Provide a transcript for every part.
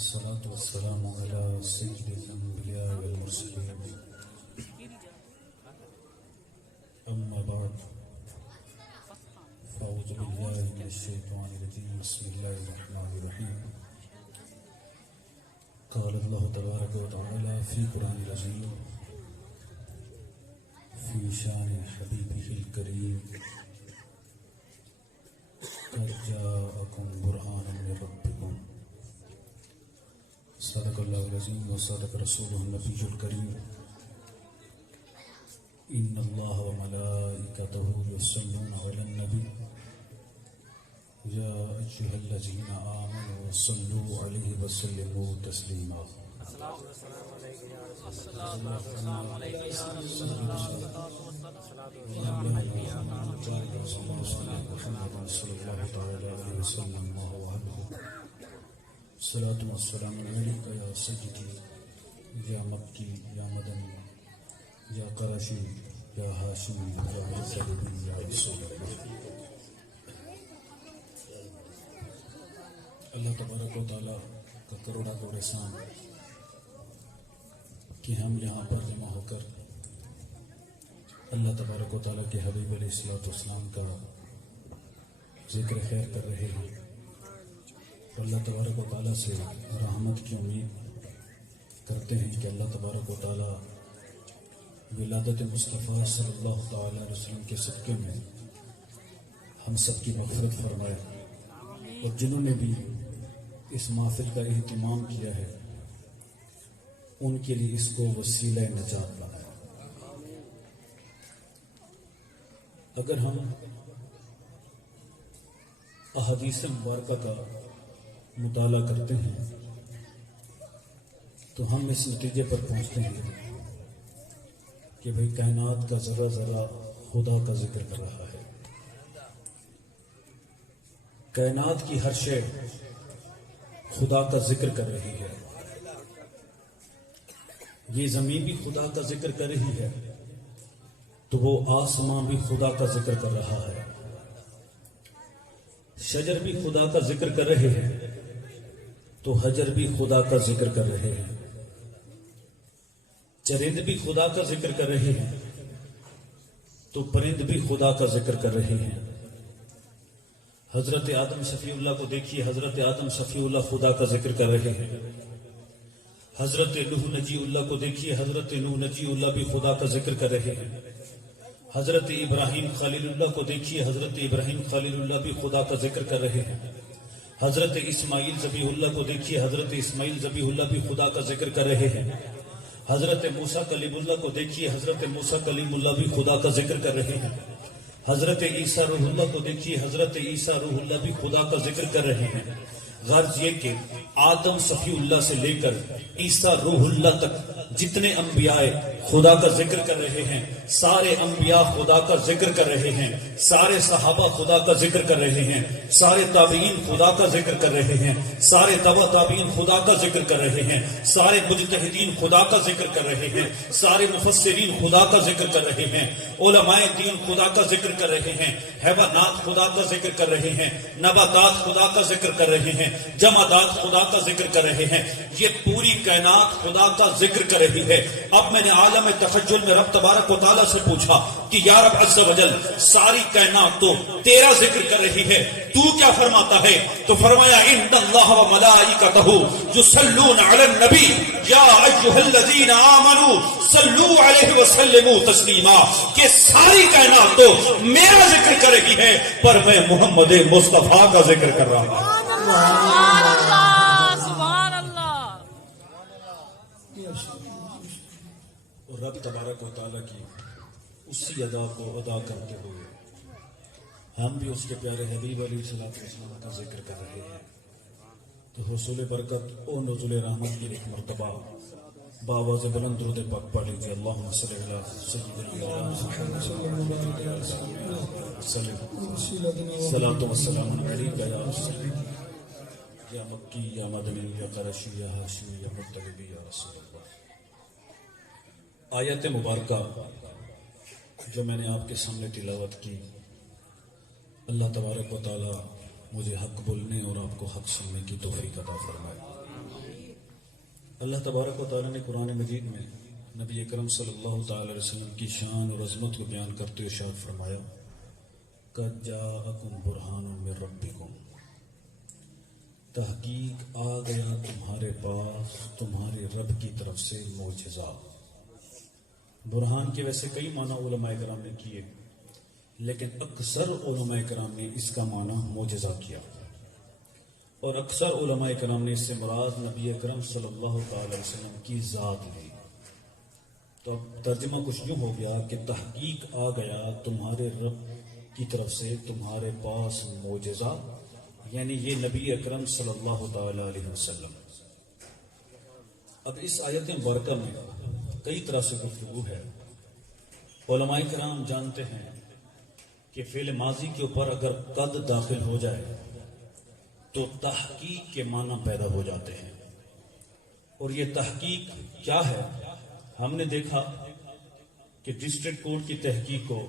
والصلاة والسلام على سيد الأنبياء والمرسلين أما بعد فأعوذ بالله من الشيطان الرجيم بسم الله الرحمن الرحيم قال الله تبارك وتعالى في قرآن العظيم في شان حبيبه الكريم قد جاءكم برهان من ربكم صدق الله العظيم وصدق رسوله النبي الكريم إن الله وملائكته يصلون على النبي يا أيها الذين آمنوا صلوا عليه وسلموا تسليما الصلاة والسلام عليك يا رسول الله الصلاة والسلام عليك يا رسول الله الصلاة والسلام عليك يا محمد صلى الله عليه وسلم وهو أهله الصلاة والسلام عليك يا سيدي يا مكي يا مدني يا قرشي يا هاشمي يا مرسلي يا رسول الله. اللہ تبارک و تعالیٰ کا کروڑا کروڑ احسان کہ ہم یہاں پر جمع ہو کر اللہ تبارک و تعالیٰ کے حبیب علیہ الصلوۃ والسلام کا ذکر خیر کر رہے ہیں اور اللہ تبارک و تعالیٰ سے رحمت کی امید کرتے ہیں کہ اللہ تبارک و تعالیٰ ولادت مصطفیٰ صلی اللہ تعالیٰ علیہ وسلم کے صدقے میں ہم سب کی مغفرت فرمائے اور جنہوں نے بھی اس محفل کا اہتمام کیا ہے ان کے لیے اس کو وسیلہ نجات بنائے. اگر ہم احادیث مبارکہ کا مطالعہ کرتے ہیں تو ہم اس نتیجے پر پہنچتے ہیں کہ بھئی کائنات کا ذرہ ذرہ خدا کا ذکر کر رہا ہے. کائنات کی ہر شے خدا کا ذکر کر رہی ہے. یہ زمین بھی خدا کا ذکر کر رہی ہے تو وہ آسمان بھی خدا کا ذکر کر رہا ہے. شجر بھی خدا کا ذکر کر رہے ہیں تو حجر بھی خدا کا ذکر کر رہے ہیں. چرند بھی خدا کا ذکر کر رہے ہیں تو پرند بھی خدا کا ذکر کر رہے ہیں. حضرت آدم شفیع اللہ کو دیکھیے، حضرت آدم شفیع اللہ خدا کا ذکر کر رہے ہیں. حضرت نوح نجی اللہ کو دیکھیے، حضرت نوح نجی اللہ بھی خدا کا ذکر کر رہے ہیں. حضرت ابراہیم خلیل اللہ کو دیکھیے، حضرت ابراہیم خلیل اللہ بھی خدا کا ذکر کر رہے ہیں. حضرت اسماعیل ذبیح اللہ کو دیکھیے، حضرت اسماعیل ذبیح اللہ بھی خدا کا ذکر کر رہے ہیں. حضرت موسیٰ کلیم اللہ کو دیکھیے، حضرت موسیٰ کلیم اللہ بھی خدا کا ذکر کر رہے ہیں. حضرت عیسیٰ روح اللہ کو دیکھیے، حضرت عیسیٰ روح اللہ بھی خدا کا ذکر کر رہے ہیں. غرض یہ کہ آدم صفی اللہ سے لے کر عیسیٰ روح اللہ تک جتنے انبیاء خدا کا ذکر کر رہے ہیں، سارے انبیاء خدا کا ذکر کر رہے ہیں، سارے صحابہ خدا کا ذکر کر رہے ہیں، سارے تابعین خدا کا ذکر کر رہے ہیں، سارے تبع تابعین خدا کا ذکر کر رہے ہیں، سارے مجتہدین خدا کا ذکر کر رہے ہیں، سارے مفسرین خدا کا ذکر کر رہے ہیں، علماء دین خدا کا ذکر کر رہے ہیں، حیوانات خدا کا ذکر کر رہے ہیں، نباتات خدا کا ذکر کر رہے ہیں، جمادات خدا کا ذکر کر رہے ہیں. یہ پوری کائنات خدا کا ذکر کر رہی ہے. اب میں نے عالم تفجر میں رب تبارک و تعالیٰ سے پوچھا کہ یا رب عز و جل ساری کائنات تو تیرا ذکر کر رہی ہے، تو کیا فرماتا ہے؟ تو فرمایا ان اللہ و ملائکتہ یصلون علی النبی یا ایھا الذین آمنوا صلوا علیہ وسلموا تسلیما. کہ ساری کائنات تو میرا ذکر کر رہی ہے پر میں محمد مصطفیٰ کا ذکر کر رہا ہوں. سبحان اللہ. اور رب تبارک و تعالیٰ کی اسی ادا کو ادا کرتے ہوئے ہم بھی اس کے پیارے حبیب علیہ السلام کا ذکر کر رہے ہیں. تو حصول برکت و نزول رحمت کی ایک مرتبہ بآواز بلند درود پاک پڑھ لیجیے. اللہم صلی علی سیدنا محمد صلاۃ و سلام علیک یا رسول اللہ یا مکی یا مدنی یا قرشی یا ہاشمی یا مطلبی یا رسول اللہ. آیت مبارکہ جو میں نے آپ کے سامنے تلاوت کی، اللہ تبارک و تعالی مجھے حق بولنے اور آپ کو حق سننے کی توفیق عطا فرمائے. اللہ تبارک و تعالیٰ نے قرآن مجید میں نبی اکرم صلی اللہ تعالی علیہ وسلم کی شان اور عظمت کو بیان کرتے ہوئے ارشاد فرمایا قد جاءکم برہان من ربکم، تحقیق آ گیا تمہارے پاس تمہارے رب کی طرف سے معجزہ۔ برہان کے ویسے کئی معنی علماء کرام نے کیے، لیکن اکثر علماء کرام نے اس کا معنی معجزہ کیا، اور اکثر علماء کرام نے اس سے مراد نبی اکرم صلی اللہ تعالی علیہ وسلم کی ذات لی۔ تو اب ترجمہ کچھ یوں ہو گیا کہ تحقیق آ گیا تمہارے رب کی طرف سے تمہارے پاس معجزہ، یعنی یہ نبی اکرم صلی اللہ تعالی علیہ وسلم۔ اب اس آیت مبارکہ میں کئی طرح سے گفتگو ہے۔ علماء کرام جانتے ہیں کہ فعل ماضی کے اوپر اگر قد داخل ہو جائے تو تحقیق کے معنی پیدا ہو جاتے ہیں، اور یہ تحقیق کیا ہے؟ ہم نے دیکھا کہ ڈسٹرکٹ کورٹ کی تحقیق کو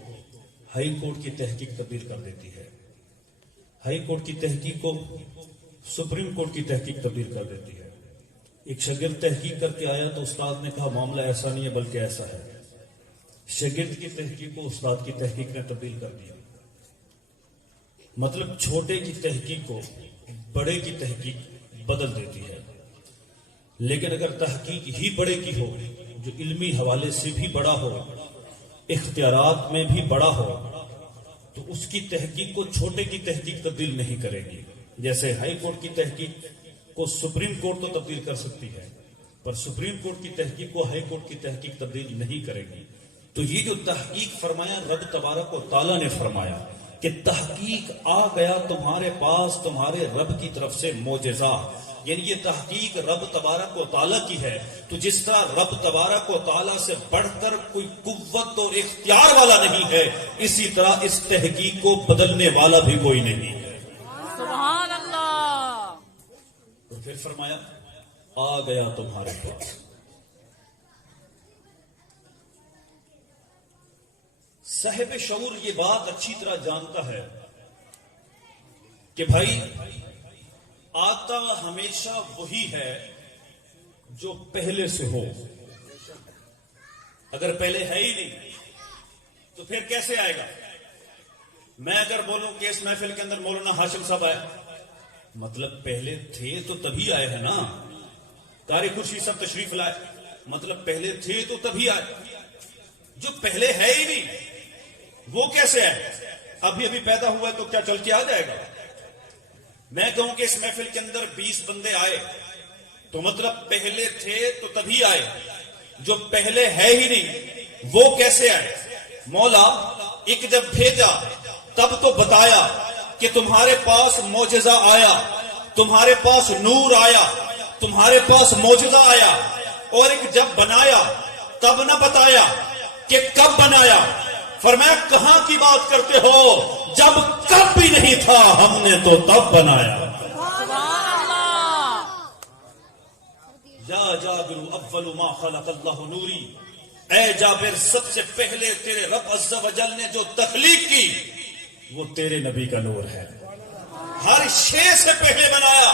ہائی کورٹ کی تحقیق تبدیل کر دیتی ہے، ہائی کورٹ کی تحقیق کو سپریم کورٹ کی تحقیق تبدیل کر دیتی ہے۔ ایک شاگرد تحقیق کر کے آیا تو استاد نے کہا معاملہ ایسا نہیں ہے بلکہ ایسا ہے، شاگرد کی تحقیق کو استاد کی تحقیق نے تبدیل کر دیا۔ مطلب چھوٹے کی تحقیق کو بڑے کی تحقیق بدل دیتی ہے، لیکن اگر تحقیق ہی بڑے کی ہو جو علمی حوالے سے بھی بڑا ہو، اختیارات میں بھی بڑا ہو، تو اس کی تحقیق کو چھوٹے کی تحقیق تبدیل نہیں کرے گی۔ جیسے ہائی کورٹ کی تحقیق کو سپریم کورٹ تو تبدیل کر سکتی ہے، پر سپریم کورٹ کی تحقیق کو ہائی کورٹ کی تحقیق تبدیل نہیں کرے گی۔ تو یہ جو تحقیق فرمایا رب تبارک و تعالیٰ نے فرمایا کہ تحقیق آ گیا تمہارے پاس تمہارے رب کی طرف سے معجزہ، یعنی یہ تحقیق رب تبارک و تعالیٰ کی ہے۔ تو جس طرح رب تبارک و تعالیٰ سے بڑھ کر کوئی قوت اور اختیار والا نہیں ہے، اسی طرح اس تحقیق کو بدلنے والا بھی کوئی نہیں ہے۔ سبحان اللہ۔ اور پھر فرمایا آ گیا تمہارے پاس۔ صاحب شعور یہ بات اچھی طرح جانتا ہے کہ بھائی آتا ہمیشہ وہی ہے جو پہلے سے ہو۔ اگر پہلے ہے ہی نہیں تو پھر کیسے آئے گا؟ میں اگر بولوں کہ اس محفل کے اندر مولانا ہاشم صاحب آئے، مطلب پہلے تھے تو تبھی آئے ہیں نا۔ قاری خورشید سب تشریف لائے، مطلب پہلے تھے تو تبھی آئے۔ جو پہلے ہے ہی نہیں وہ کیسے ہے؟ ابھی ابھی پیدا ہوا ہے تو کیا چل کے آ جائے گا؟ میں کہوں کہ اس محفل کے اندر 20 بندے آئے تو مطلب پہلے تھے تو تبھی آئے۔ جو پہلے ہے ہی نہیں وہ کیسے آئے؟ مولا ایک جب بھیجا تب تو بتایا کہ تمہارے پاس معجزہ آیا، تمہارے پاس نور آیا، تمہارے پاس معجزہ آیا، اور ایک جب بنایا تب نہ بتایا کہ کب بنایا۔ فرمایا کہاں کی بات کرتے ہو، جب کب بھی نہیں تھا ہم نے تو تب بنایا۔ سبحان اللہ۔ یا جابر اول ما خلق اللہ نوری، اے جابر سب سے پہلے تیرے رب عز و جل نے جو تخلیق کی وہ تیرے نبی کا نور ہے۔ ہر شے سے پہلے بنایا،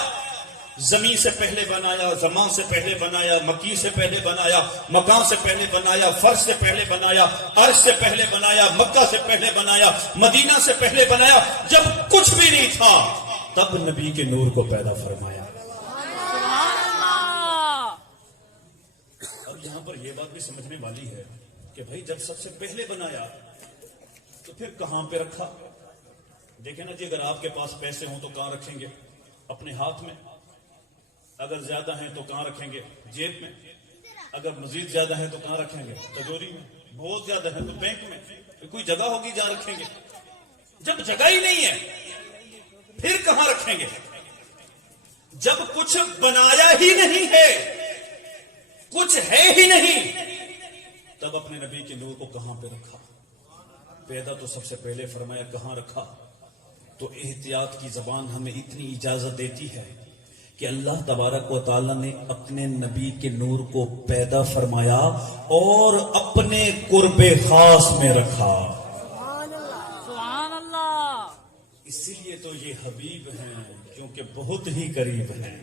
زمین سے پہلے بنایا، زمان سے پہلے بنایا، مکی سے پہلے بنایا، مکان سے پہلے بنایا، فرش سے پہلے بنایا، عرش سے پہلے بنایا، مکہ سے پہلے بنایا، مدینہ سے پہلے بنایا۔ جب کچھ بھی نہیں تھا تب نبی کے نور کو پیدا فرمایا۔ سبحان اللہ۔ اب یہاں پر یہ بات بھی سمجھنے والی ہے کہ بھائی جب سب سے پہلے بنایا تو پھر کہاں پہ رکھا؟ دیکھیں نا جی، اگر آپ کے پاس پیسے ہوں تو کہاں رکھیں گے؟ اپنے ہاتھ میں۔ اگر زیادہ ہیں تو کہاں رکھیں گے؟ جیب میں۔ اگر مزید زیادہ ہیں تو کہاں رکھیں گے؟ تجوری میں۔ بہت زیادہ ہیں تو بینک میں۔ کوئی جگہ ہوگی جہاں رکھیں گے؟ جب جگہ ہی نہیں ہے پھر کہاں رکھیں گے؟ جب کچھ بنایا ہی نہیں ہے، کچھ ہے ہی نہیں، تب اپنے نبی کے نور کو کہاں پہ رکھا؟ پیدا تو سب سے پہلے فرمایا، کہاں رکھا؟ تو احتیاط کی زبان ہمیں اتنی اجازت دیتی ہے کہ اللہ تبارک و تعالیٰ نے اپنے نبی کے نور کو پیدا فرمایا اور اپنے قرب خاص میں رکھا۔ سبحان اللہ۔ اسی لیے تو یہ حبیب ہیں کیونکہ بہت ہی قریب ہیں۔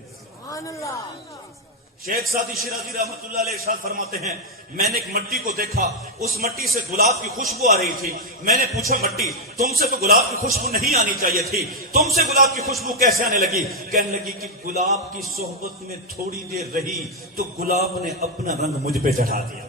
شیخ سعدی شیرازی رحمۃ اللہ علیہ ارشاد فرماتے ہیں میں نے ایک مٹی کو دیکھا, اس مٹی سے گلاب کی خوشبو آ رہی تھی. میں نے پوچھا مٹی تم سے تو گلاب کی خوشبو نہیں آنی چاہیے تھی, تم سے گلاب کی خوشبو کیسے آنے لگی؟ کہنے لگی کہ گلاب کی صحبت میں تھوڑی دیر رہی تو گلاب نے اپنا رنگ مجھ پہ چڑھا دیا.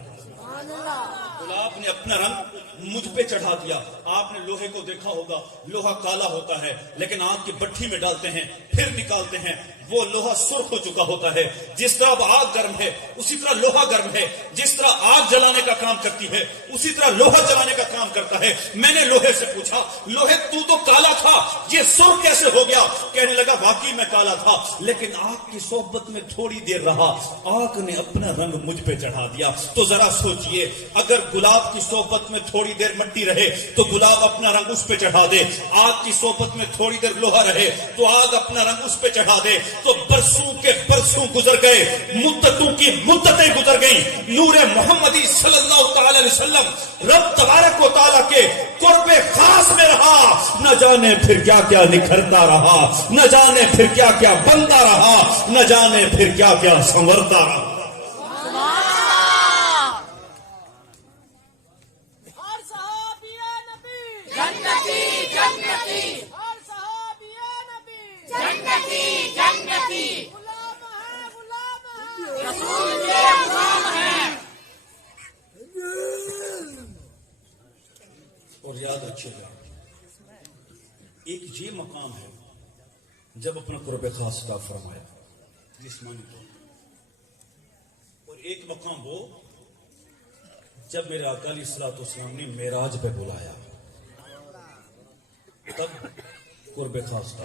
گلاب نے اپنا رنگ مجھ پہ چڑھا دیا. آپ نے لوہے کو دیکھا ہوگا, لوہا کالا ہوتا ہے لیکن آگ کی بھٹی میں ڈالتے ہیں پھر نکالتے ہیں, وہ لوہا سرخ ہو چکا ہوتا ہے. جس طرح اب آگ گرم ہے اسی طرح لوہا گرم ہے. جس طرح آگ جلانے کا کام کرتی ہے اسی طرح لوہا جلانے کا کام کرتا ہے. میں نے لوہے سے پوچھا لوہے تو کالا تھا, یہ سرخ کیسے ہو گیا؟ کہنے لگا واقعی میں کالا تھا لیکن آگ کی صحبت میں تھوڑی دیر رہا, آگ نے اپنا رنگ مجھ پہ چڑھا دیا. تو ذرا سوچئے اگر گلاب کی صحبت میں تھوڑی دیر مٹی رہے تو گلاب اپنا رنگ اس پہ چڑھا دے, آگ کی صحبت میں تھوڑی دیر لوہا رہے تو آگ اپنا رنگ اس پہ چڑھا دے. تو برسوں کے برسوں گزر گئے, مدتوں کی مدتیں گزر گئیں, نور محمدی صلی اللہ تعالی علیہ وسلم رب تبارک و تعالی کے قرب خاص میں رہا. نہ جانے پھر کیا کیا نکھرتا رہا, نہ جانے پھر کیا کیا بنتا رہا, نہ جانے پھر کیا کیا سنورتا رہا. اور یاد رکھیے گا ایک یہ مقام ہے جب اپنا قرب خاص کا فرمایا جسمانی طور پر, اور ایک مقام وہ جب میرے آقا علیہ الصلوۃ والسلام نے معراج پہ بلایا تب قرب خاص کا.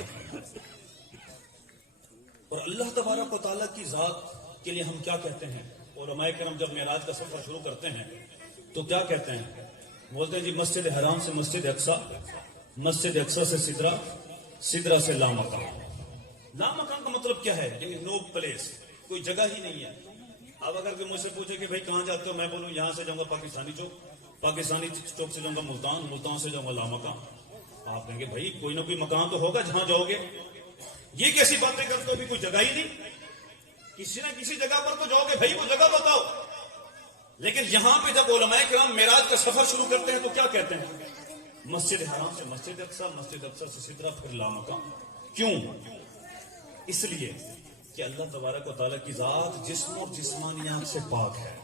اور اللہ تبارک و تعالیٰ کی ذات کے لیے ہم کیا کہتے ہیں؟ علماء کرام جب معراج کا سفر شروع کرتے ہیں تو کیا کہتے ہیں؟ بولتے ہیں جی مسجد حرام سے مسجد اقصی, مسجد اقصی سے سدرہ, سدرہ سے لامکان. لامکان کا مطلب کیا ہے؟ یعنی نو پلیس, کوئی جگہ ہی نہیں ہے. اب اگر کوئی مجھ سے پوچھے کہ بھائی کہاں جاتے ہو, میں بولوں یہاں سے جاؤں گا پاکستانی چوک, پاکستانی چوک سے جاؤں گا ملتان, ملتان سے جاؤں گا لامکان. آپ کہیں گے بھائی کوئی نہ کوئی مکان تو ہوگا جہاں جاؤ گے, یہ کیسی باتیں کرتے ہو بھی کوئی جگہ ہی نہیں, کسی نہ کسی جگہ پر تو جاؤ گے, بھائی وہ جگہ بتاؤ. لیکن یہاں پہ جب علماء کرام معراج کا سفر شروع کرتے ہیں تو کیا کہتے ہیں؟ مسجد حرام سے مسجد اقصی, مسجد اقصی سے سدرہ, پھر لامکان. کیوں؟ اس لیے کہ اللہ تبارک و تعالیٰ کی ذات جسم اور جسمانیات سے پاک ہے,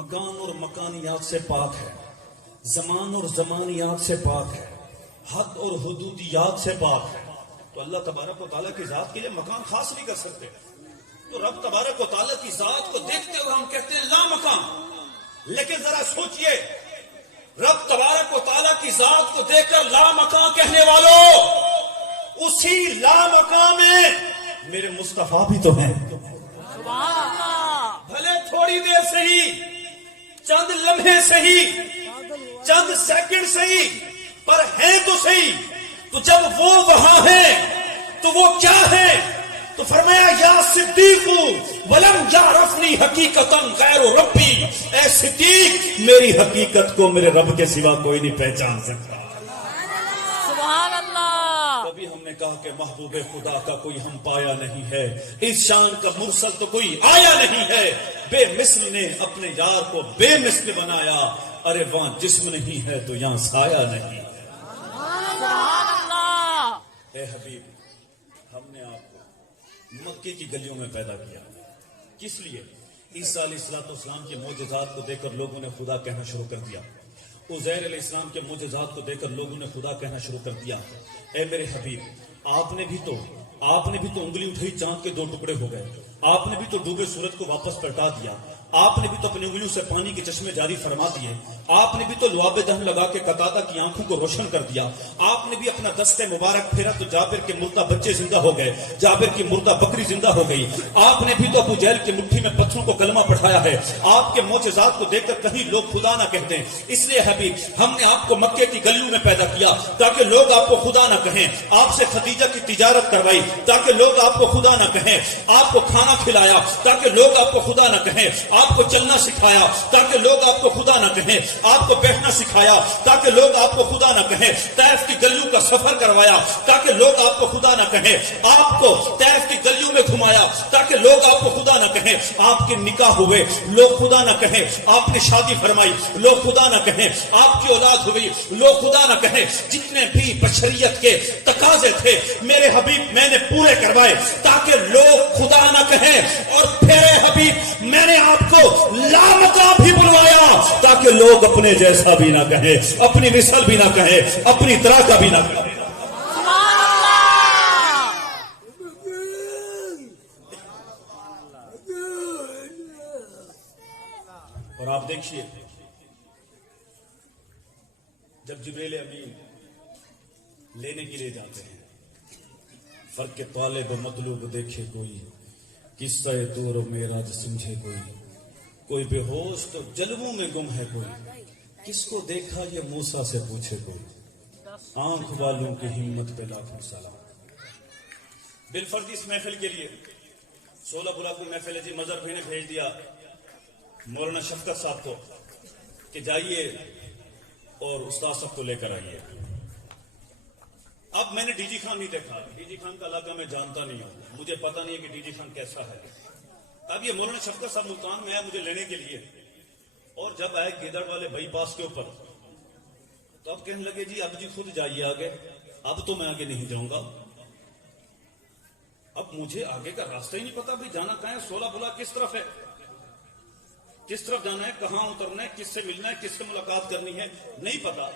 مکان اور مکانیات سے پاک ہے, زمان اور زمانیات سے پاک ہے, حد اور حدودیات سے پاک ہے. تو اللہ تبارک و تعالیٰ کی ذات کے لیے مکان خاص نہیں کر سکتے. تو رب تبارک و تعالیٰ کی ذات کو دیکھتے ہوئے ہم کہتے ہیں لا مکان. لیکن ذرا سوچئے رب تبارک و تعالیٰ کی ذات کو دیکھ کر لا مکان کہنے والوں, اسی لا مکان میں میرے مصطفیٰ بھی تو ہیں. بھلے تھوڑی دیر سے ہی, چند لمحے سے ہی, چند سیکنڈ سے ہی, پر ہیں تو صحیح. تو جب وہ وہاں ہیں تو وہ کیا ہے؟ تو فرمایا یا صدیق ولم یعرفنی حقیقتا غیر ربی, اے صدیق میری حقیقت کو میرے رب کے سوا کوئی نہیں پہچان سکتا. سبحان اللہ. کبھی ہم نے کہا کہ محبوب خدا کا کوئی ہم پایا نہیں ہے, اس شان کا مرسل تو کوئی آیا نہیں ہے. بے مثل نے اپنے یار کو بے مثل بنایا, ارے وہاں جسم نہیں ہے تو یہاں سایہ نہیں. اے حبیب ہم نے آپ کو مکے کی گلیوں میں پیدا کیا, کس لیے؟ عیسیٰ علیہ السلام کے معجزات کو دیکھ کر لوگوں نے خدا کہنا شروع کر دیا. عزیر علیہ السلام کے معجزات کو دیکھ کر لوگوں نے خدا کہنا شروع کر دیا. اے میرے حبیب آپ نے بھی تو انگلی اٹھائی, چاند کے 2 ٹکڑے ہو گئے. آپ نے بھی تو ڈوبے سورج کو واپس پلٹا دیا. آپ نے بھی تو اپنی انگلیوں سے پانی کے چشمے جاری فرما دیے. آپ نے بھی تو لعاب دہن لگا کے قتادہ کی آنکھوں کو روشن کر دیا. آپ نے بھی اپنا دستے مبارک پھیرا تو جابر کے مردہ بچے زندہ ہو گئے, جابر کی مردہ بکری زندہ ہو گئی. آپ نے بھی تو ابو جہل کی مٹھی میں پتھروں کو کلمہ پڑھایا ہے. آپ کے معجزات کو دیکھ کر کہیں لوگ خدا نہ کہتے ہیں. اس لیے حبیب ہم نے آپ کو مکے کی گلیوں میں پیدا کیا تاکہ لوگ آپ کو خدا نہ کہیں. آپ سے خدیجہ کی تجارت کروائی تاکہ لوگ آپ کو خدا نہ کہیں. آپ کو کھانا کھلایا تاکہ لوگ آپ کو خدا نہ کہیں. آپ کو چلنا سکھایا تاکہ لوگ آپ کو خدا نہ کہیں، آپ کو بیٹھنا سکھایا تاکہ لوگ آپ کو خدا نہ کہیں، طائف کی گلیوں کا سفر کروایا تاکہ لوگ آپ کو خدا نہ کہیں، آپ کو طائف کی گلیوں میں گھمایا تاکہ لوگ آپ کو خدا نہ کہیں، آپ کے نکاح ہوئے لوگ خدا نہ کہیں، آپ نے شادی فرمائی لوگ خدا نہ کہیں، آپ کی اولاد ہوئی لوگ خدا نہ کہیں، جتنے بھی بشریت کے تقاضے تھے میرے حبیب میں نے پورے کروائے تاکہ لوگ خدا نہ کہیں، اور پھر حبیب میں نے آپ کو لامقام بھی بلوایا تاکہ لوگ اپنے جیسا بھی نہ کہیں، اپنی مثل بھی نہ کہیں، اپنی طرح کا بھی نہ کہیں۔ اور آپ دیکھیے جب جبریل امین لینے کے لیے جاتے ہیں، فرق کے طالب و مطلوب دیکھے کوئی، قصہ دور و معراج سمجھے کوئی بے ہوش تو جلووں میں گم ہے کوئی، کس کو دیکھا یہ موسیٰ سے پوچھے کوئی، آنکھ والوں کی ہمت پہ لاکھوں سلام۔ بالفرض اس محفل کے لیے 16 بلا کو محفل ہے جی، مظہر بھائی نے بھیج دیا مولانا شفقت صاحب کو کہ جائیے اور استاد صاحب کو لے کر آئیے۔ اب میں نے ڈی جی خان نہیں دیکھا، ڈی جی خان کا علاقہ میں جانتا نہیں ہوں، مجھے پتا نہیں ہے کہ ڈی جی خان کیسا ہے۔ اب یہ مولانا شفقت صاحب ملتان میں آئے مجھے لینے کے لیے، اور جب آئے گیدڑ والے بائی پاس کے اوپر تو اب کہنے لگے جی اب جی خود جائیے آگے، اب تو میں آگے نہیں جاؤں گا۔ اب مجھے آگے کا راستہ ہی نہیں پتا بھی جانا کہاں ہے، 16 بلا کس طرف ہے، کس طرف جانا ہے، کہاں اترنا ہے، کس سے ملنا ہے، کس سے ملاقات کرنی ہے، نہیں پتا۔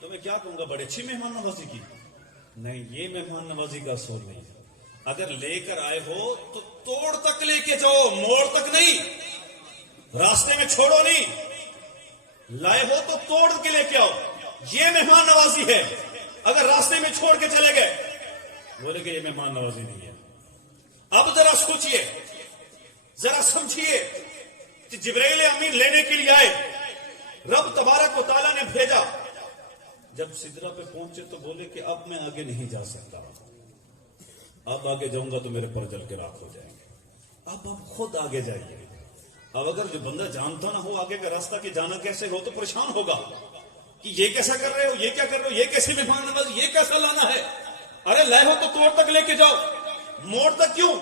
تو میں کیا کہوں گا، بڑے اچھی مہمان نوازی کی؟ نہیں، یہ مہمان نوازی کا اصول نہیں ہے۔ اگر لے کر آئے ہو تو توڑ تک لے کے جاؤ، موڑ تک نہیں، راستے میں چھوڑو نہیں، لائے ہو تو توڑ کے لے کے آؤ، یہ مہمان نوازی ہے۔ اگر راستے میں چھوڑ کے چلے گئے بولے کہ یہ مہمان نوازی نہیں ہے۔ اب ذرا سوچئے، ذرا سمجھیے کہ جبرائیل امین لینے کے لیے آئے، رب تبارک و تعالیٰ نے بھیجا، جب سدرہ پہ پہنچے تو بولے کہ اب میں آگے نہیں جا سکتا، اب آگے جاؤں گا تو میرے پر جل کے راکھ ہو جائیں گے، اب آپ خود آگے جائیے۔ اب اگر جو بندہ جانتا نہ ہو آگے کا راستہ کہ جانا کیسے ہو تو پریشان ہوگا کہ یہ کیسا کر رہے ہو، یہ کیا کر رہے ہو، یہ کیسے مہمان نوازی، یہ کیسا لانا ہے۔ ارے لائے ہو تو توڑ تک لے کے جاؤ، موڑ تک کیوں،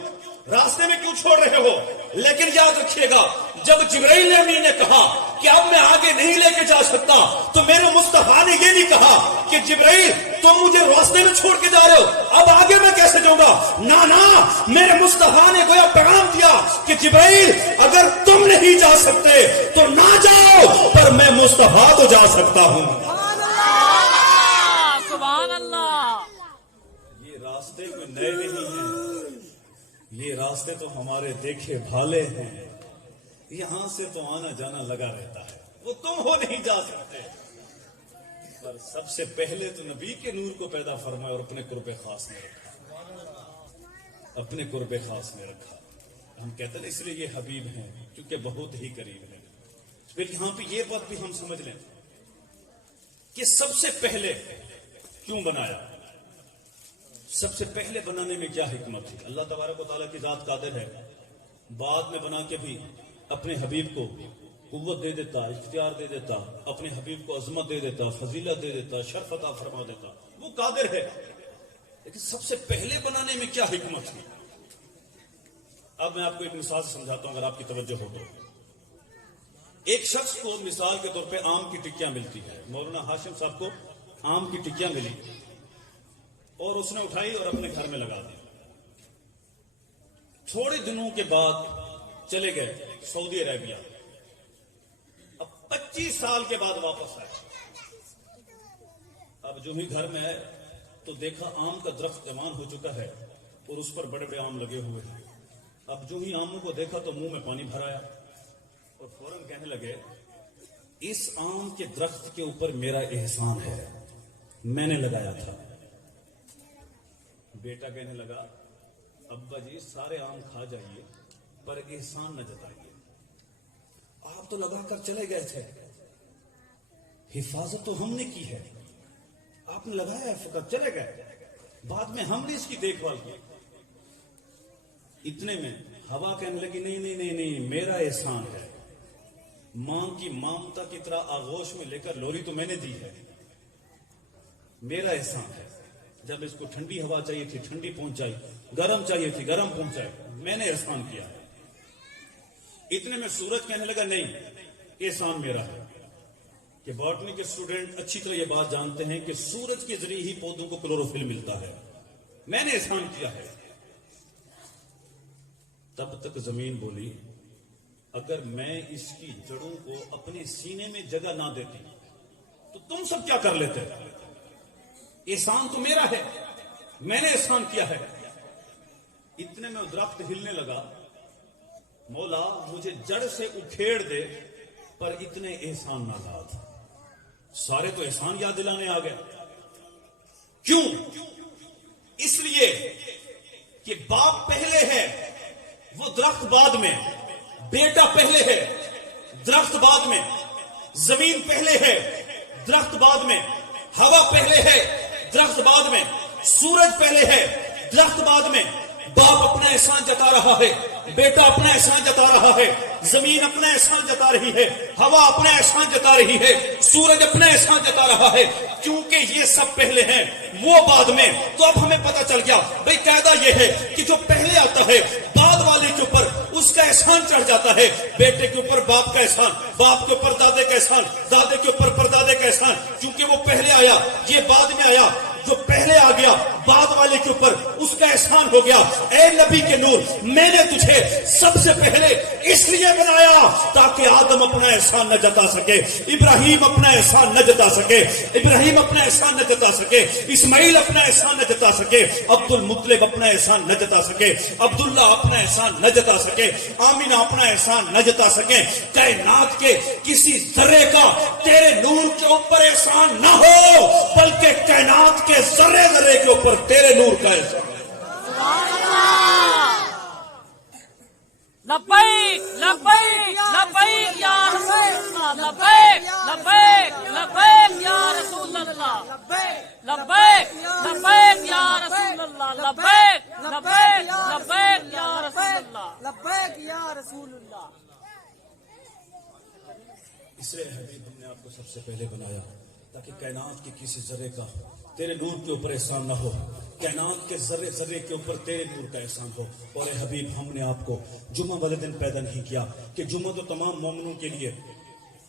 راستے میں کیوں چھوڑ رہے ہو؟ لیکن یاد رکھیے گا جب جبرائیل امین نے کہا کہ اب میں آگے نہیں لے کے جا سکتا تو میرے مصطفیٰ نے یہ نہیں کہا کہ جبرائیل تم مجھے راستے میں چھوڑ کے جا رہے ہو اب آگے میں کیسے جاؤں گا، نا میرے مصطفیٰ نے گویا پیغام دیا کہ جبرائیل اگر تم نہیں جا سکتے تو نہ جاؤ، پر میں مصطفیٰ تو جا سکتا ہوں۔ سبحان اللہ۔ یہ راستے کوئی نئے نہیں ہیں، یہ راستے تو ہمارے دیکھے بھالے ہیں، یہاں سے تو آنا جانا لگا رہتا ہے، وہ تم ہو نہیں جا سکتے۔ پر سب سے پہلے تو نبی کے نور کو پیدا فرمایا اور اپنے قرب خاص میں رکھا، اپنے قرب خاص میں رکھا۔ ہم کہتے ہیں اس لیے یہ حبیب ہیں کیونکہ بہت ہی قریب ہیں۔ پھر یہاں پہ یہ بات بھی ہم سمجھ لیں کہ سب سے پہلے کیوں بنایا، سب سے پہلے بنانے میں کیا حکمت تھی۔ اللہ تبارک و تعالیٰ کی ذات قادر ہے، بعد میں بنا کے بھی اپنے حبیب کو قوت دے دیتا، اختیار دے دیتا، اپنے حبیب کو عظمت دے دیتا، فضیلت دے دیتا، شرف عطا فرما دیتا، وہ قادر ہے۔ لیکن سب سے پہلے بنانے میں کیا حکمت تھی؟ اب میں آپ کو ایک مثال سے سمجھاتا ہوں اگر آپ کی توجہ ہو تو۔ ایک شخص کو مثال کے طور پہ آم کی ٹکیاں ملتی ہے، مولانا ہاشم صاحب کو آم کی ٹکیاں ملی اور اس نے اٹھائی اور اپنے گھر میں لگا دی۔ تھوڑے دنوں کے بعد چلے گئے سعودی عربیہ، اب 25 سال کے بعد واپس آئے۔ اب جو ہی گھر میں آئے تو دیکھا آم کا درخت جوان ہو چکا ہے اور اس پر بڑے بڑے آم لگے ہوئے ہیں۔ اب جو ہی آموں کو دیکھا تو منہ میں پانی بھر آیا اور فوراً کہنے لگے اس آم کے درخت کے اوپر میرا احسان ہے، میں نے لگایا تھا۔ بیٹا کہنے لگا ابا جی سارے آم کھا جائیے پر احسان نہ جتائیے، آپ تو لگا کر چلے گئے تھے، حفاظت تو ہم نے کی ہے، آپ نے لگایا ہے فقط چلے گئے، بعد میں ہم نے اس کی دیکھ بھال کی۔ اتنے میں ہوا کہنے لگی نہیں نہیں نہیں نہیں میرا احسان ہے، ماں کی ممتا کی طرح آغوش میں لے کر لوری تو میں نے دی ہے، میرا احسان ہے۔ جب اس کو ٹھنڈی ہوا چاہیے تھی ٹھنڈی پہنچائی، گرم چاہیے تھی گرم پہنچائی، میں نے احسان کیا ہے۔ اتنے میں سورج کہنے لگا نہیں، احسان میرا ہے۔ کہ باٹنی کے اسٹوڈنٹ اچھی طرح یہ بات جانتے ہیں کہ سورج کے ذریعے ہی پودوں کو کلوروفل ملتا ہے، میں نے احسان کیا ہے۔ تب تک زمین بولی اگر میں اس کی جڑوں کو اپنے سینے میں جگہ نہ دیتی تو تم سب کیا کر لیتے؟ احسان تو میرا ہے، میں نے احسان کیا ہے۔ اتنے میں درخت ہلنے لگا، مولا مجھے جڑ سے اکھیڑ دے پر اتنے احسان نہ داد۔ سارے تو احسان یاد دلانے آ گئے۔ کیوں؟ اس لیے کہ باپ پہلے ہے، وہ درخت بعد میں، بیٹا پہلے ہے، درخت بعد میں، زمین پہلے ہے، درخت بعد میں، ہوا پہلے ہے، درخت بعد میں، سورج پہلے ہے، درخت بعد میں۔ باپ اپنا احسان جتا رہا ہے، بیٹا اپنا احسان جتا رہا ہے، زمین اپنا احسان جتا رہی ہے، ہوا اپنا احسان جتا رہی ہے، سورج اپنا احسان جتا رہا ہے۔ کیونکہ یہ سب پہلے ہیں وہ بعد میں، تو اب ہمیں پتہ چل گیا بھئی قاعدہ یہ ہے کہ جو پہلے آتا ہے بعد والے کے اوپر اس کا احسان چڑھ جاتا ہے۔ بیٹے کے اوپر باپ کا احسان، باپ کے اوپر دادے کا احسان، دادے کے اوپر پردادے کا احسان، کیونکہ وہ پہلے آیا یہ بعد میں آیا۔ جو پہلے آ گیا بعد والے کے اوپر اس کا احسان ہو گیا۔ اے نبی کے نور، میں نے تجھے سب سے پہلے اس لیے بنایا تاکہ آدم اپنا احسان نہ جتا سکے، ابراہیم اپنا احسان نہ جتا سکے، ابراہیم اپنا احسان نہ جتا سکے، اسماعیل اپنا احسان نہ جتا سکے، عبد المطلب اپنا احسان نہ جتا سکے، عبداللہ اپنا احسان نہ جتا سکے، آمینہ اپنا احسان نہ جتا سکے۔ کائنات کے کسی ذرے کا تیرے نور کے اوپر احسان نہ ہو، بلکہ کائنات کے ذرے ذرے کے اوپر تیرے نور کا احسان۔ لبیک لبیک لبیک یا رسول اللہ، لبیک لبیک لبیک یا رسول اللہ، لبیک لبیک یا رسول اللہ، لبیک لبیک لبیک یا رسول اللہ، لبیک یا رسول اللہ۔ اس لیے حبیب ہم نے آپ کو سب سے پہلے بنایا تاکہ کائنات کے کسی ذرے کا تیرے نور کے اوپر احسان نہ ہو، کائنات کے ذرے ذرے کے اوپر تیرے نور کا احسان ہو۔ اور اے حبیب ہم نے آپ کو جمعہ والے دن پیدا نہیں کیا کہ جمعہ تو تمام مومنوں کے لیے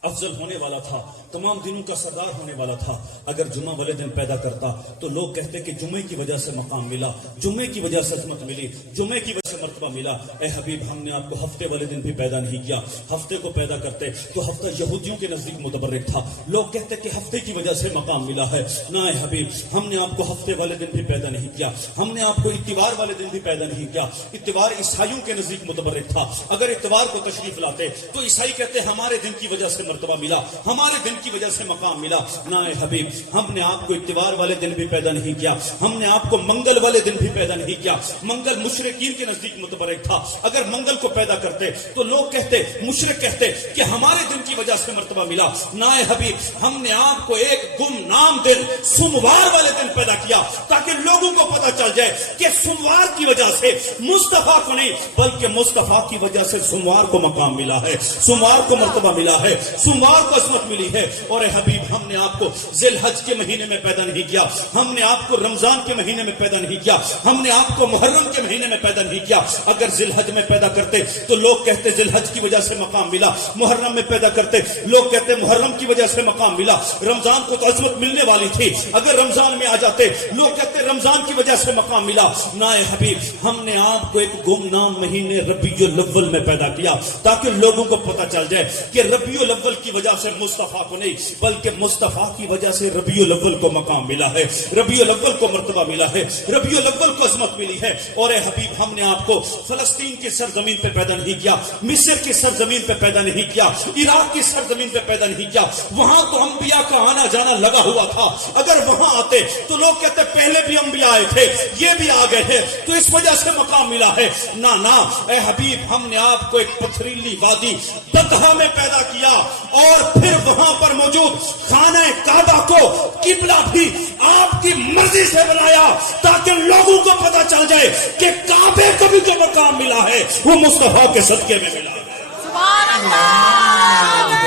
افضل ہونے والا تھا، تمام دنوں کا سردار ہونے والا تھا۔ اگر جمعہ والے دن پیدا کرتا تو لوگ کہتے کہ جمعے کی وجہ سے مقام ملا، جمعے کی وجہ سے عظمت ملی، جمعے کی وجہ سے مرتبہ ملا۔ اے حبیب ہم نے آپ کو ہفتے والے دن بھی پیدا نہیں کیا۔ ہفتے کو پیدا کرتے تو ہفتہ یہودیوں کے نزدیک متبرک تھا، لوگ کہتے کہ ہفتے کی وجہ سے مقام ملا ہے۔ نہ اے حبیب ہم نے آپ کو ہفتے والے دن بھی پیدا نہیں کیا، ہم نے آپ کو اتوار والے دن بھی پیدا نہیں کیا۔ اتوار عیسائیوں کے نزدیک متبرک تھا، اگر اتوار کو تشریف لاتے تو عیسائی کہتے ہمارے دن کی وجہ سے مرتبہ ملا، ہمارے دن کی وجہ سے مقام ملا۔ نہ اے حبیب ہم نے آپ کو اتوار والے دن بھی پیدا نہیں کیا، ہم نے آپ کو منگل والے دن بھی پیدا نہیں کیا۔ منگل مشرکین کے نزدیک متبرک تھا، اگر منگل کو پیدا کرتے تو لوگ کہتے، مشرک کہتے کہ ہمارے دن کی وجہ سے مرتبہ ملا۔ نہ اے حبیب ہم نے آپ کو ایک گمنام دن سوموار والے دن پیدا کیا تاکہ لوگوں کو پتا چل جائے کہ سوموار کی وجہ سے مصطفیٰ کو نہیں بلکہ مصطفیٰ کی وجہ سے سوموار کو مقام ملا ہے، سوموار کو مرتبہ ملا ہے، سوموار کو عظمت ملی ہے۔ اور اے حبیب ہم نے آپ کو ذی الحج کے مہینے میں پیدا نہیں کیا، ہم نے آپ کو رمضان کے مہینے میں پیدا نہیں کیا، ہم نے آپ کو محرم کے مہینے میں پیدا نہیں کیا۔ اگر ذی الحج میں پیدا کرتے تو لوگ کہتے ذی الحج کی وجہ سے مقام ملا، محرم میں پیدا کرتے لوگ کہتے محرم کی وجہ سے مقام ملا، رمضان کو تو عظمت ملنے والی تھی، اگر رمضان میں آ جاتے لوگ کہتے رمضان کی وجہ سے مقام ملا۔ نہ اے حبیب ہم نے آپ کو ایک گمنام مہینے ربیع الاول میں پیدا کیا تاکہ لوگوں کو پتا چل جائے کہ ربیع الاول کی وجہ سے مصطفیٰ کو نہیں بلکہ مصطفیٰ کی وجہ سے ربیع الاول کو مقام ملا ہے، ربیع الاول کو مرتبہ ملا ہے، ربیع الاول کو عظمت ملی ہے۔ اور اے حبیب ہم نے آپ کو فلسطین کی سرزمین پہ پیدا نہیں کیا، مصر کی سرزمین پہ پیدا نہیں کیا، عراق کی سرزمین پہ پیدا نہیں کیا۔ وہاں تو انبیاء کا آنا جانا لگا ہوا تھا، اگر وہاں آتے تو لوگ کہتے پہلے بھی انبیاء آئے تھے، یہ بھی آ گئے ہیں تو اس وجہ سے مقام ملا ہے۔ نہ اے حبیب ہم نے آپ کو ایک پتھریلی وادی بطحا میں پیدا کیا اور پھر وہاں پر موجود خانہ کعبہ کو قبلہ بھی آپ کی مرضی سے بنایا تاکہ لوگوں کو پتا چل جائے کہ کعبے کو بھی جو مقام ملا ہے وہ مصطفیٰ کے صدقے میں ملا ہے۔ سبحان اللہ۔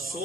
100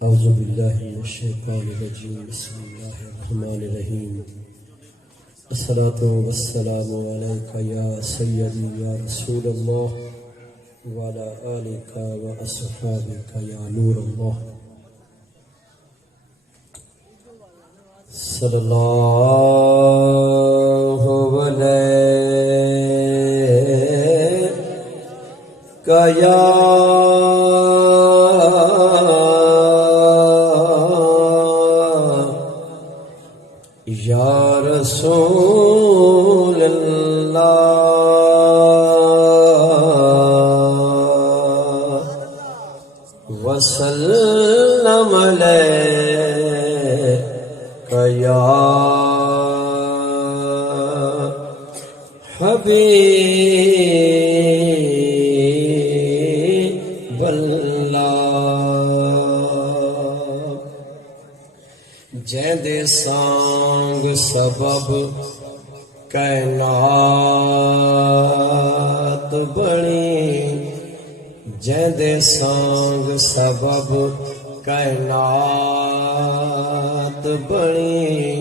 أعوذ بالله من الشيطان الرجيم بسم الله الرحمن الرحيم الصلاة والسلام عليك يا سيدي يا رسول الله وعلى آلك وأصحابك يا نور الله صلى الله عليك يا رسول اللہ وسلم علیک یا حبیب اللہ جیندے سانگ سبب کائنات بنی جیندے سانگ سبب کائنات بنی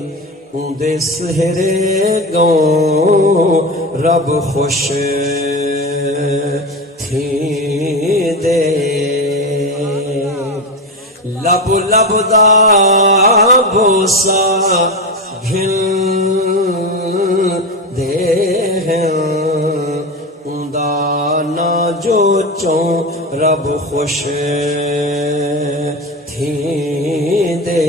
اندے سہرے گوں رب خوش تھی دے لب لب دا بوسا گھن دے ہیں اندہ نا جو چوں رب خوش تھی دے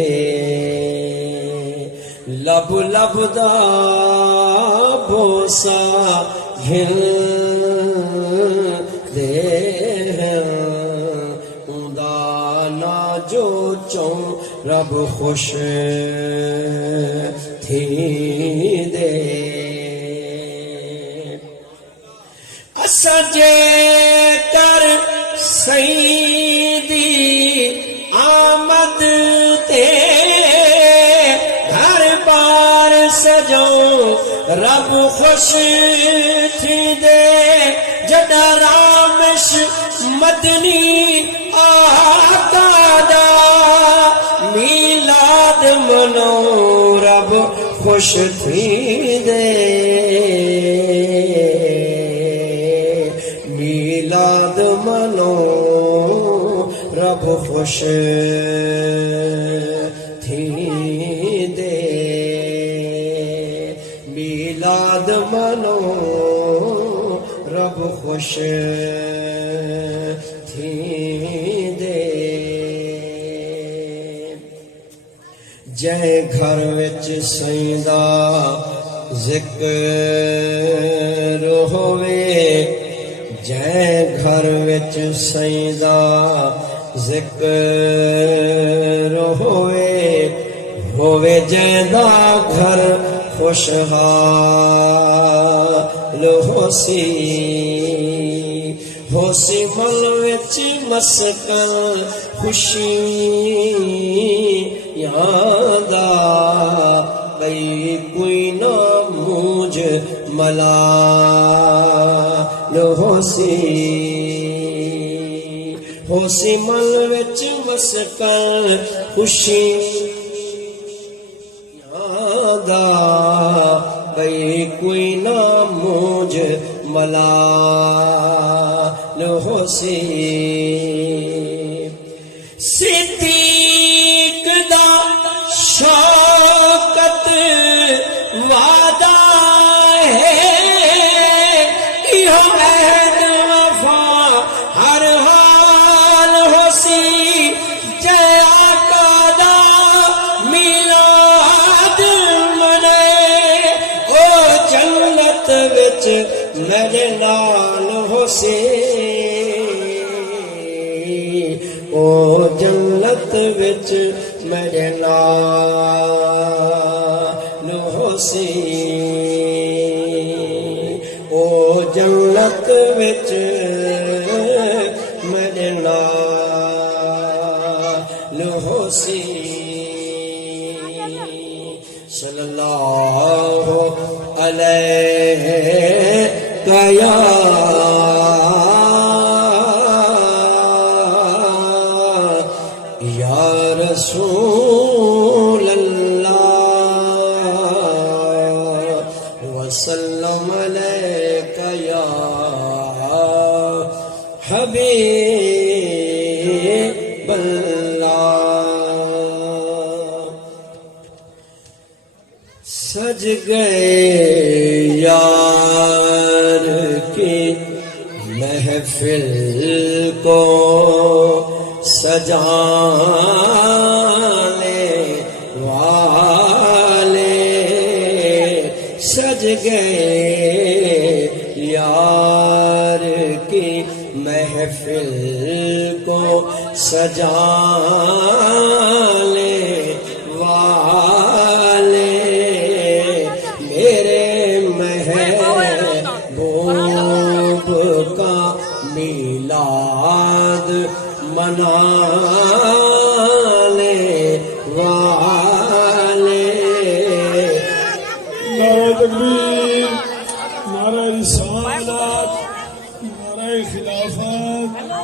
لب لب دا بوسا گھن دے ہیں اندہ نا جو چوں رب خوش تھی دے سجے کر سیدی آمد تے گھر بار سجو رب خوش تھی دے جڈا رامش مدنی آقا دا میلاد منو رب خوش تھی دے میلاد منو رب خوش تھی دے میلاد منو رب خوش تھی دے جے گھر وچ سیندہ ذکر ہوئے جے گھر وچ سیندہ ذکر ہوئے جیندہ گھر خوشحال ہوسی مل وچ مسکن خوشی یادا بئی کوئی نہ مجھ ملال ہوسی مل وچ مسکن خوشی یادا بئی کوئی نہ مجھ ملال ہوسی صدیق دا شوکت وعدہ ہے یہ عہد وفا ہر حال ہوسی جے آقا دا میلاد منے او جنت وچ میرے نال ہوسی او جنت وچ میرے نال ہوسی او جنت وچ میرے نال ہوسی صلی اللہ علیہ یا رسول اللہ وسلم علیک یا حبیب اللہ سج گئے یار کی محفل کو سجانے والے سج گئے یار کی محفل کو سجانے والے میرے محبوب کا میلاد منانے والے نعرہ تکبیر نعرہ رسالت نعرہ خلافت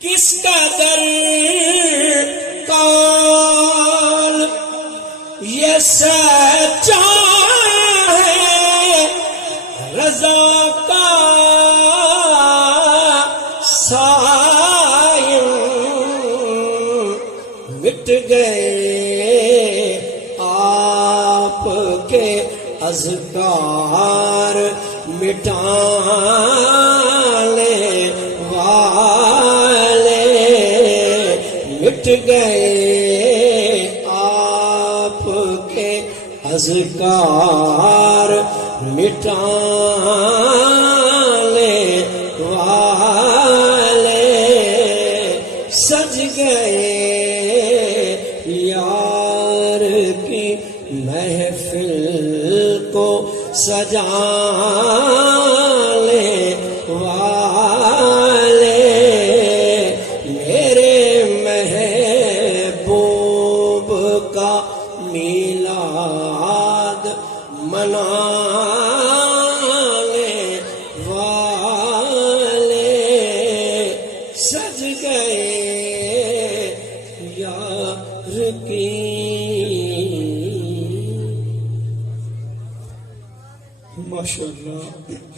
کس قدر کال یہ سچا ہے رضا کا سائن مٹ گئے آپ کے اذکار مٹانے والے مٹ گئے آپ کے اذکار مٹانے والے سج گئے یار کی محفل کو سجانے والے میرے محبوب کا میلاد منانے والے سج گئے یار کی. ماشاء اللہ